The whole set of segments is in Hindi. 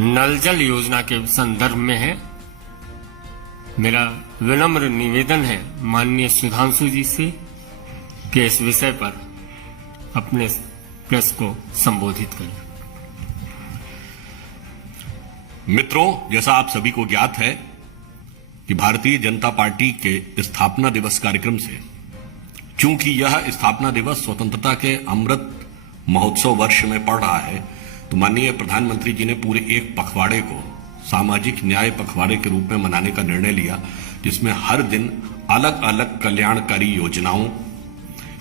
नल जल योजना के संदर्भ में है। मेरा विनम्र निवेदन है माननीय सुधांशु जी से कि इस विषय पर अपने प्रेस को संबोधित करें। मित्रों, जैसा आप सभी को ज्ञात है कि भारतीय जनता पार्टी के स्थापना दिवस कार्यक्रम से, चूंकि यह स्थापना दिवस स्वतंत्रता के अमृत महोत्सव वर्ष में पड़ रहा है, तो माननीय प्रधानमंत्री जी ने पूरे एक पखवाड़े को सामाजिक न्याय पखवाड़े के रूप में मनाने का निर्णय लिया, जिसमें हर दिन अलग अलग कल्याणकारी योजनाओं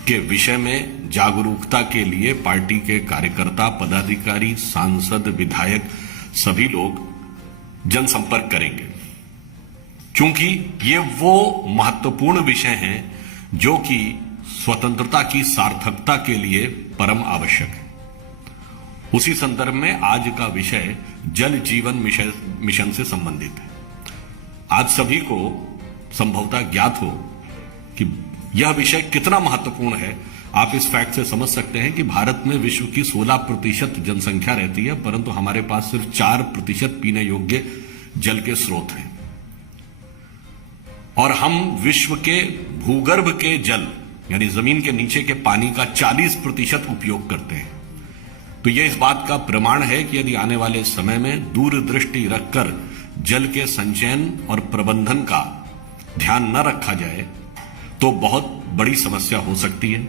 के विषय में जागरूकता के लिए पार्टी के कार्यकर्ता, पदाधिकारी, सांसद, विधायक सभी लोग जनसंपर्क करेंगे। चूंकि ये वो महत्वपूर्ण विषय हैं जो कि स्वतंत्रता की सार्थकता के लिए परम आवश्यक है। उसी संदर्भ में आज का विषय जल जीवन मिशन से संबंधित है। आज सभी को संभवतः ज्ञात हो कि यह विषय कितना महत्वपूर्ण है। आप इस फैक्ट से समझ सकते हैं कि भारत में विश्व की 16% जनसंख्या रहती है, परंतु हमारे पास सिर्फ 4% पीने योग्य जल के स्रोत हैं, और हम विश्व के भूगर्भ के जल यानी जमीन के नीचे के पानी का 40% उपयोग करते हैं। तो यह इस बात का प्रमाण है कि यदि आने वाले समय में दूरदृष्टि रखकर जल के संचयन और प्रबंधन का ध्यान न रखा जाए तो बहुत बड़ी समस्या हो सकती है।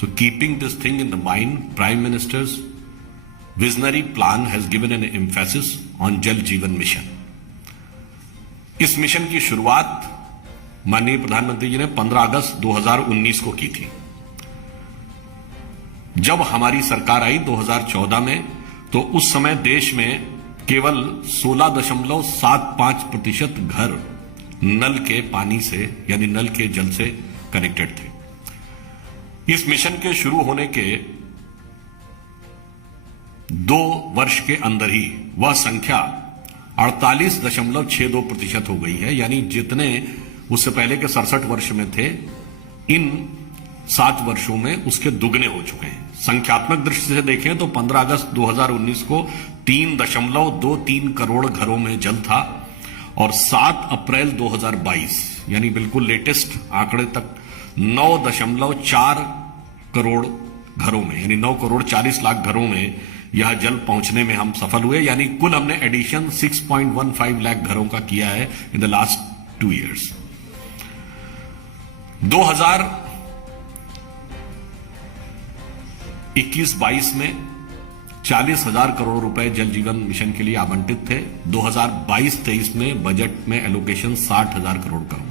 So keeping this thing in the mind, prime ministers visionary plan has given an emphasis on जल जीवन मिशन। इस मिशन की शुरुआत माननीय प्रधानमंत्री जी ने 15 अगस्त 2019 को की थी। जब हमारी सरकार आई 2014 में, तो उस समय देश में केवल 16.75% घर नल के पानी से यानी नल के जल से कनेक्टेड थे। इस मिशन के शुरू होने के 2 वर्ष के अंदर ही वह संख्या 48.62% हो गई है, यानी जितने उससे पहले के 67 वर्ष में थे, इन 7 वर्षों में उसके दुगने हो चुके हैं। संख्यात्मक दृष्टि से देखें तो 15 अगस्त 2019 को 3.23 करोड़ घरों में जल था, और 7 अप्रैल 2022 यानी बिल्कुल लेटेस्ट आंकड़े तक 9.4 करोड़ घरों में यानी 9 करोड़ 40 लाख घरों में यह जल पहुंचने में हम सफल हुए। यानी कुल हमने एडिशन 6.15 लाख घरों का किया है इन द लास्ट 2 ईयर्स। 2021-22 में 40,000 करोड़ रुपए जल जीवन मिशन के लिए आवंटित थे। 2022-23 में बजट में एलोकेशन 60,000 करोड़ का हुआ।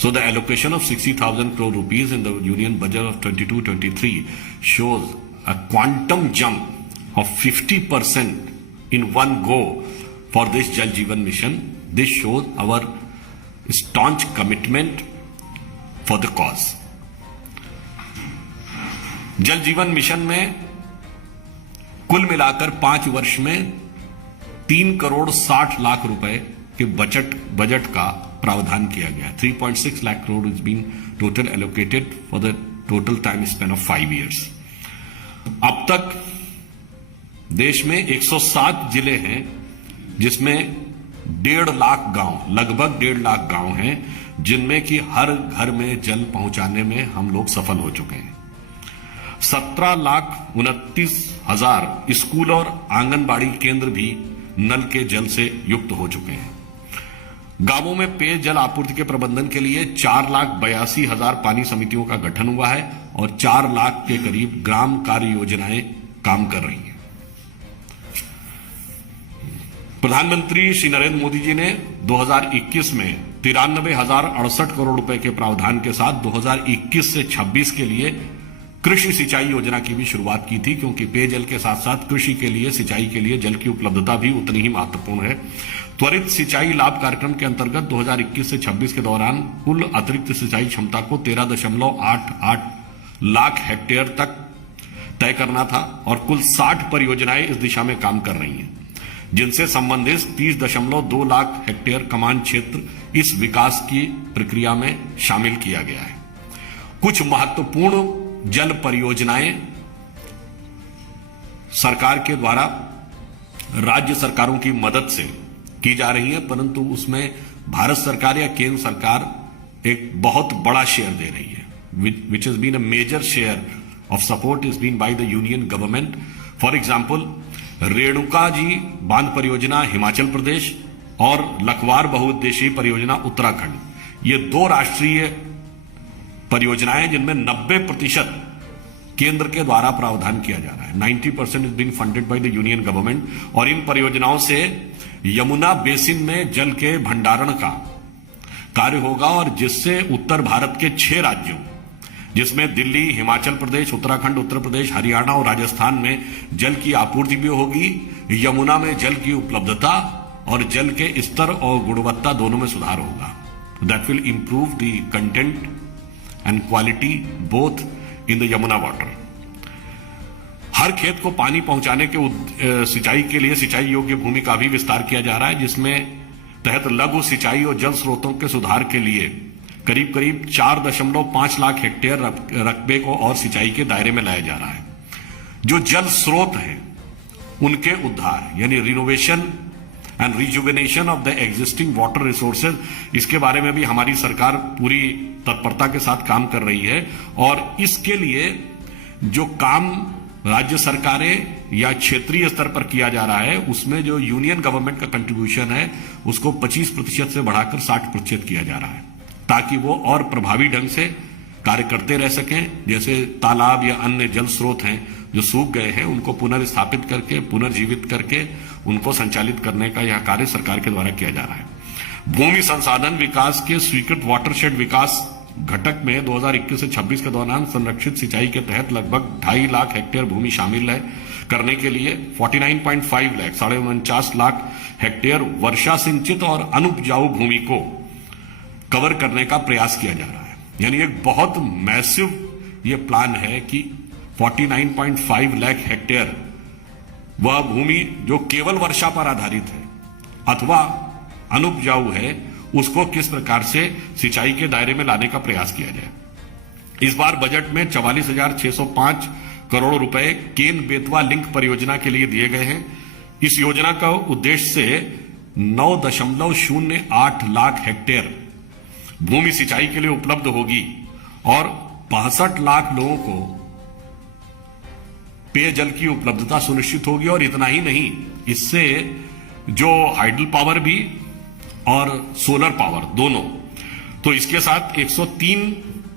So the allocation of 60,000 crore rupees in the union budget of 22-23 shows a quantum jump of 50% in one go for this Jal Jeevan mission. This shows our staunch commitment for the cause. जल जीवन मिशन में कुल मिलाकर 5 वर्ष में 3 करोड़ 60 लाख रुपए के बजट का प्रावधान किया गया। 3.6 lakh crore is been total allocated for the total time span of 5 years. अब तक देश में 107 जिले हैं, जिसमें 1.5 लाख गांव, लगभग 1.5 लाख गांव हैं, जिनमें कि हर घर में जल पहुंचाने में हम लोग सफल हो चुके हैं। 17,29,000 स्कूल और आंगनबाड़ी केंद्र भी नल के जल से युक्त हो चुके हैं। गांवों में पेयजल आपूर्ति के प्रबंधन के लिए 4,82,000 पानी समितियों का गठन हुआ है, और 4 लाख के करीब ग्राम कार्य योजनाएं काम कर रही हैं। प्रधानमंत्री श्री नरेंद्र मोदी जी ने 2021 में 93,068 करोड़ रुपए के प्रावधान के साथ 2021 से 26 के लिए कृषि सिंचाई योजना की भी शुरुआत की थी, क्योंकि पेयजल के साथ साथ कृषि के लिए, सिंचाई के लिए जल की उपलब्धता भी उतनी ही महत्वपूर्ण है। त्वरित सिंचाई लाभ कार्यक्रम के अंतर्गत 2021 से 26 के दौरान कुल अतिरिक्त सिंचाई क्षमता को 13.88 लाख हेक्टेयर तक तय करना था, और कुल 60 परियोजनाएं इस दिशा में काम कर रही हैं, जिनसे संबंधित 30.2 लाख हेक्टेयर कमान क्षेत्र इस विकास की प्रक्रिया में शामिल किया गया है। कुछ महत्वपूर्ण जल परियोजनाएं सरकार के द्वारा राज्य सरकारों की मदद से की जा रही है, परंतु उसमें भारत सरकार या केंद्र सरकार एक बहुत बड़ा शेयर दे रही है, which has been a major share of support is been by the union government. For example, Renuka ji बांध परियोजना हिमाचल प्रदेश और लखवार बहुउद्देशीय परियोजना उत्तराखंड, ये दो राष्ट्रीय परियोजनाएं जिनमें 90% केंद्र के द्वारा प्रावधान किया जा रहा है। 90% is being funded by the union government, और इन परियोजनाओं से यमुना बेसिन में जल के भंडारण का कार्य होगा, और जिससे उत्तर भारत के 6 राज्यों, जिसमें दिल्ली, हिमाचल प्रदेश, उत्तराखंड, उत्तर प्रदेश, हरियाणा और राजस्थान में जल की आपूर्ति भी होगी। यमुना में जल की उपलब्धता और जल के स्तर और गुणवत्ता दोनों में सुधार होगा। That will improve the content and quality both in the Yamuna water. हर खेत को पानी पहुंचाने के सिंचाई के लिए सिंचाई योग्य भूमि का भी विस्तार किया जा रहा है, जिसमें तहत लघु सिंचाई और जल स्रोतों के सुधार के लिए करीब करीब 4.5 लाख हेक्टेयर रकबे को और सिंचाई के दायरे में लाया जा रहा है। जो जल स्रोत हैं उनके उद्धार यानी renovation and rejuvenation of the existing water resources, इसके बारे में भी हमारी सरकार पूरी तत्परता के साथ काम कर रही है। और इसके लिए जो काम राज्य सरकारें या क्षेत्रीय स्तर पर किया जा रहा है, उसमें जो यूनियन गवर्नमेंट का कंट्रीब्यूशन है उसको 25% से बढ़ाकर 60% किया जा रहा है, ताकि वो और प्रभावी ढंग से कार्य करते रह सकें। जैसे तालाब या अन्य जल स्रोत हैं जो सूख गए हैं, उनको पुनर्स्थापित करके, पुनर्जीवित करके उनको संचालित करने का यह कार्य सरकार के द्वारा किया जा रहा है। भूमि संसाधन विकास के स्वीकृत वाटरशेड विकास घटक में 2021 से 26 के दौरान संरक्षित सिंचाई के तहत लगभग 2.5 लाख हेक्टेयर भूमि शामिल है। करने के लिए 49.5 लाख 49.5 लाख हेक्टेयर वर्षा सिंचित और अनुपजाऊ भूमि को कवर करने का प्रयास किया जा रहा है। यानी एक बहुत मैसिव ये प्लान है कि 49.5 लाख हेक्टेयर वह भूमि जो केवल वर्षा पर आधारित है अथवा अनुपजाऊ है, उसको किस प्रकार से सिंचाई के दायरे में लाने का प्रयास किया जाए। इस बार बजट में 44,605 करोड़ रुपए केन बेतवा लिंक परियोजना के लिए दिए गए हैं। इस योजना का उद्देश्य से 9.08 लाख हेक्टेयर भूमि सिंचाई के लिए उपलब्ध होगी और 65 लाख लोगों को पेयजल की उपलब्धता सुनिश्चित होगी। और इतना ही नहीं, इससे जो हाइडल पावर भी और सोलर पावर दोनों, तो इसके साथ 103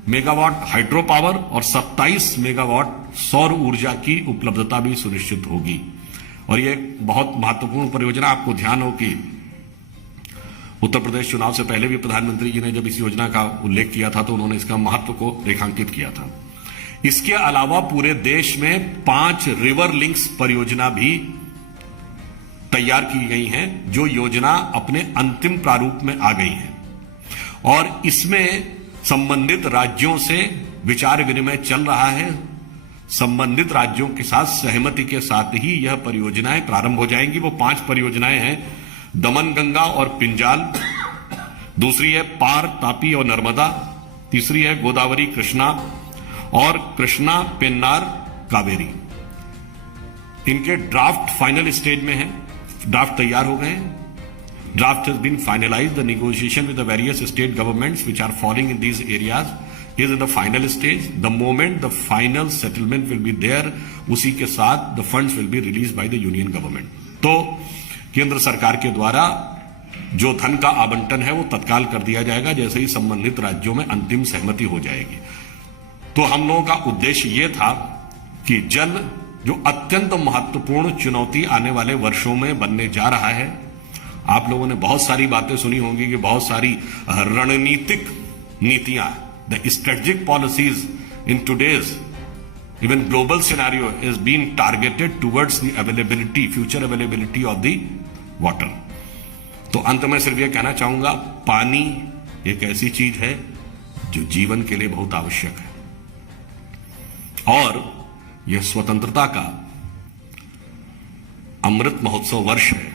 मेगावाट हाइड्रो पावर और 27 मेगावाट सौर ऊर्जा की उपलब्धता भी सुनिश्चित होगी। और ये बहुत महत्वपूर्ण परियोजना, आपको ध्यान हो कि उत्तर प्रदेश चुनाव से पहले भी प्रधानमंत्री जी ने जब इस योजना का उल्लेख किया था तो उन्होंने इसका महत्व को रेखांकित किया था। इसके अलावा पूरे देश में 5 रिवर लिंक्स परियोजना भी तैयार की गई हैं, जो योजना अपने अंतिम प्रारूप में आ गई है और इसमें संबंधित राज्यों से विचार विनिमय चल रहा है। संबंधित राज्यों के साथ सहमति के साथ ही यह परियोजनाएं प्रारंभ हो जाएंगी। वो 5 परियोजनाएं हैं, दमन गंगा और पिंजाल, दूसरी है पार तापी और नर्मदा, तीसरी है गोदावरी कृष्णा और कृष्णा पेन्नार कावेरी। इनके ड्राफ्ट फाइनल स्टेज में है, ड्राफ्ट तैयार हो गए हैं। Draft has been finalised, the negotiation with the various state governments which are following in these areas is in the final stage. The moment the final settlement will be there, उसी के साथ the funds will be released by the union government. तो केंद्र सरकार के द्वारा जो धन का आवंटन है वो तत्काल कर दिया जाएगा जैसे ही संबंधित राज्यों में अंतिम सहमति हो जाएगी। तो हम लोगों का उद्देश्य ये था कि जल जो अत्यंत महत्वपूर्ण चुनौती आने वाले वर्षों में बनने जा रहा है। आप लोगों ने बहुत सारी बातें सुनी होंगी कि बहुत सारी रणनीतिक नीतियां, the strategic policies in today's even global scenario is being targeted towards the availability, future availability of the water. तो अंत में सिर्फ यह कहना चाहूंगा, पानी एक ऐसी चीज है जो जीवन के लिए बहुत आवश्यक है और यह स्वतंत्रता का अमृत महोत्सव वर्ष है।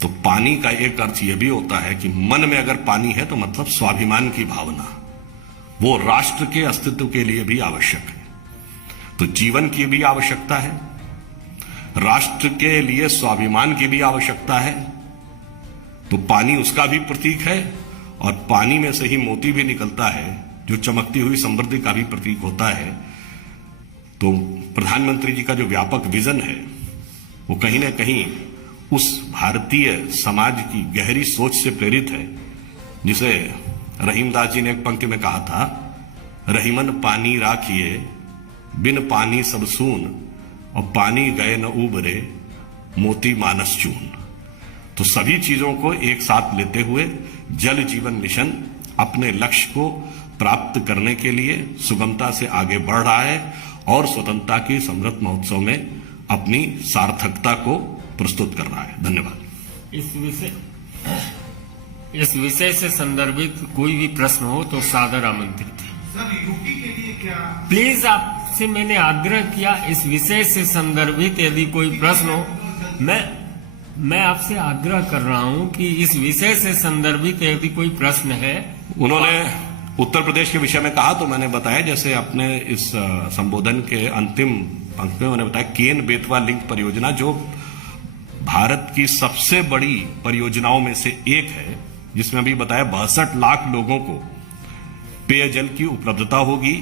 तो पानी का एक अर्थ यह भी होता है कि मन में अगर पानी है तो मतलब स्वाभिमान की भावना, वो राष्ट्र के अस्तित्व के लिए भी आवश्यक है। तो जीवन की भी आवश्यकता है, राष्ट्र के लिए स्वाभिमान की भी आवश्यकता है, तो पानी उसका भी प्रतीक है और पानी में से ही मोती भी निकलता है जो चमकती हुई समृद्धि का भी प्रतीक होता है। तो प्रधानमंत्री जी का जो व्यापक विजन है वो कहीं ना कहीं उस भारतीय समाज की गहरी सोच से प्रेरित है, जिसे रहीमदास जी ने एक पंक्ति में कहा था, रहीमन पानी राखिए बिन पानी सब सून और पानी गए न उबरे मोती मानस चून। तो सभी चीजों को एक साथ लेते हुए जल जीवन मिशन अपने लक्ष्य को प्राप्त करने के लिए सुगमता से आगे बढ़ रहा है और स्वतंत्रता की अमृत महोत्सव में अपनी सार्थकता को प्रस्तुत कर रहा है। धन्यवाद। इस विषय से संदर्भित कोई भी प्रश्न हो तो सादर आमंत्रित है। सर, यूपी के लिए क्या प्लीज आपसे मैंने आग्रह किया, इस विषय से संदर्भित यदि कोई प्रश्न हो, मैं आपसे आग्रह कर रहा हूं कि इस विषय से संदर्भित यदि कोई प्रश्न है। उन्होंने उत्तर प्रदेश के विषय में कहा तो मैंने बताया, जैसे अपने इस संबोधन के अंतिम पंक्ति में मैंने बताया, केन बेतवा लिंक परियोजना जो भारत की सबसे बड़ी परियोजनाओं में से एक है, जिसमें अभी बताया 62 लाख लोगों को पेयजल की उपलब्धता होगी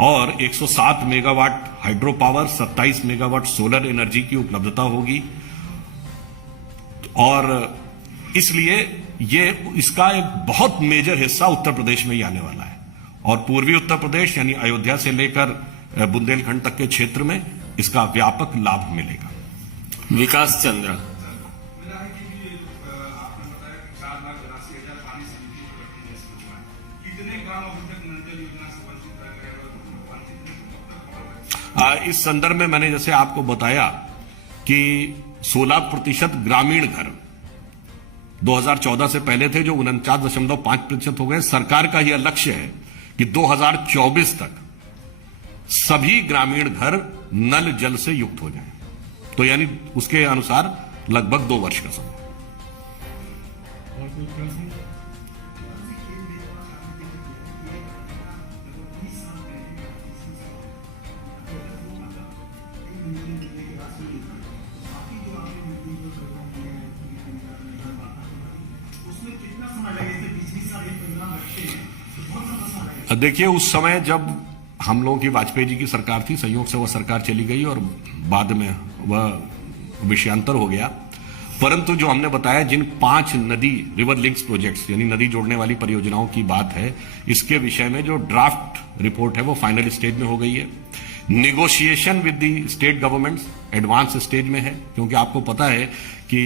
और 107 megawatt hydro power, 27 megawatt solar energy की उपलब्धता होगी। और इसलिए ये इसका एक बहुत मेजर हिस्सा उत्तर प्रदेश में ही आने वाला है और पूर्वी उत्तर प्रदेश यानी अयोध्या से लेकर बुंदेलखंड तक के क्षेत्र में इसका व्यापक लाभ मिलेगा। विकास चंद्र, मेरा है कि आपने बताया कि 4,82,000 पानी समिति को रखी है इस योजना में। कितने गांव अभी तक नल जल योजना से वंचित रह गए और वंचित हैं, तो कब तक होगा? इस संदर्भ में मैंने जैसे आपको बताया कि 16% ग्रामीण घर 2014 से पहले थे जो 49.5% हो गए। सरकार का यह लक्ष्य है कि 2024 तक सभी ग्रामीण घर नल जल से युक्त हो जाएं। तो यानी उसके अनुसार लगभग 2 वर्ष का समय। देखिए, उस समय जब हम लोगों की वाजपेयी जी की सरकार थी, संयोग से वह सरकार चली गई और बाद में वह विषयांतर हो गया। परंतु जो हमने बताया, जिन 5 नदी रिवर लिंक्स प्रोजेक्ट्स यानी नदी जोड़ने वाली परियोजनाओं की बात है, इसके विषय में जो ड्राफ्ट रिपोर्ट है वो फाइनल स्टेज में हो गई है। Negotiation with the state governments advance stage में है, क्योंकि आपको पता है कि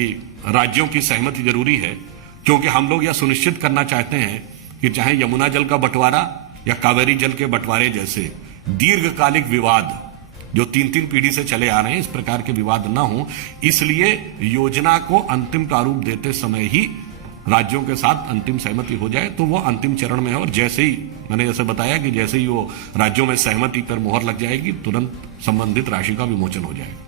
राज्यों की सहमति जरूरी है, क्योंकि हम लोग यह सुनिश्चित करना चाहते हैं कि चाहे यमुना जल का बंटवारा या कावेरी जल के बंटवारे जैसे दीर्घकालिक विवाद जो 3-3 पीढ़ी से चले आ रहे हैं, इस प्रकार के विवाद ना हो। इसलिए योजना को अंतिम प्रारूप देते समय ही राज्यों के साथ अंतिम सहमति हो जाए, तो वो अंतिम चरण में है। और जैसे ही मैंने जैसे बताया कि जैसे ही वो राज्यों में सहमति पर मोहर लग जाएगी, तुरंत संबंधित राशि का विमोचन हो जाएगा।